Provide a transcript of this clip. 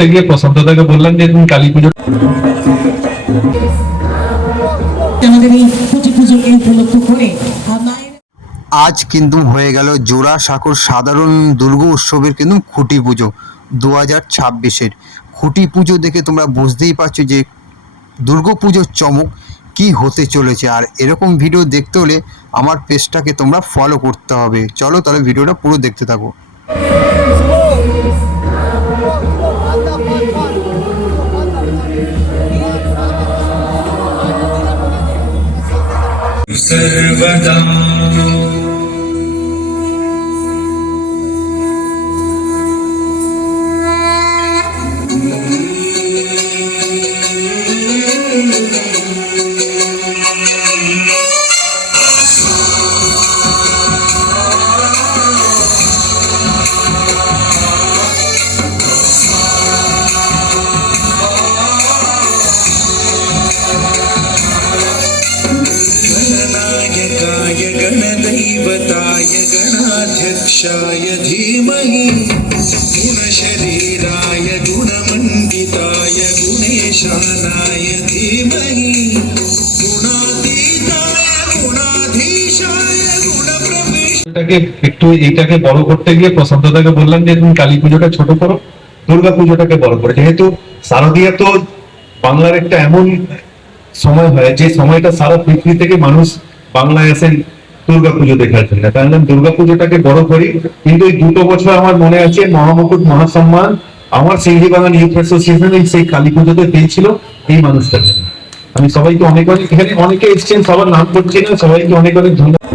করতে গিয়ে প্রশান্তদাকে বললাম যে তুমি কালী পুজো আমাদের এই পুজোকে উপলক্ষ করে আজ কিন্তু হয়ে গেল জোড়াসাঁকোর সাধারণ দুর্গা উৎসবের কিন্তু খুঁটি পুজো 2026-এর খুঁটি পুজো দেখে তোমরা বুঝতেই পারছো যে দুর্গা পুজোর চমক কি হতে চলেছে। আর এরকম ভিডিও দেখতে হলে আমার পেজটাকে তোমরা ফলো করতে হবে। চলো তাহলে ভিডিওটা পুরো দেখতে থাকো। सर्वदा गणदैवताय गणाध्यक्षाय धीमहि गुणशरीराय गुणमण्डिताय गुणेशानाय धीमहि गुणातीताय गुणाधीशाय गुणप्रविष्टाय। একটু এইটাকে বড় করতে গিয়ে প্রশান্তদাকে বললাম যে তুমি কালী পুজোটা ছোট করো, দুর্গা পুজোটাকে বড় করো। যেহেতু শারদীয়া তো বাংলার একটা এমন সময় হয় যে সময়টা সারা পৃথিবী থেকে মানুষ বাংলায় আসেন দুর্গা পুজো দেখার জন্য, তাই জন্য দুর্গা পুজোটাকে বড় করি। কিন্তু এই 2 বছর আমার মনে আছে মহামুকুট মহাসম্মান আমার সিংহি বাগান ইউথ অ্যাসোসিয়েশন সেই কালী পুজোতে পেয়েছিল এই মানুষটার জন্য। আমি সবাইকে অনেক অনেক, এখানে অনেকে এসছেন, সবার নাম করছি না, সবাইকে অনেক অনেক ধন্যবাদ।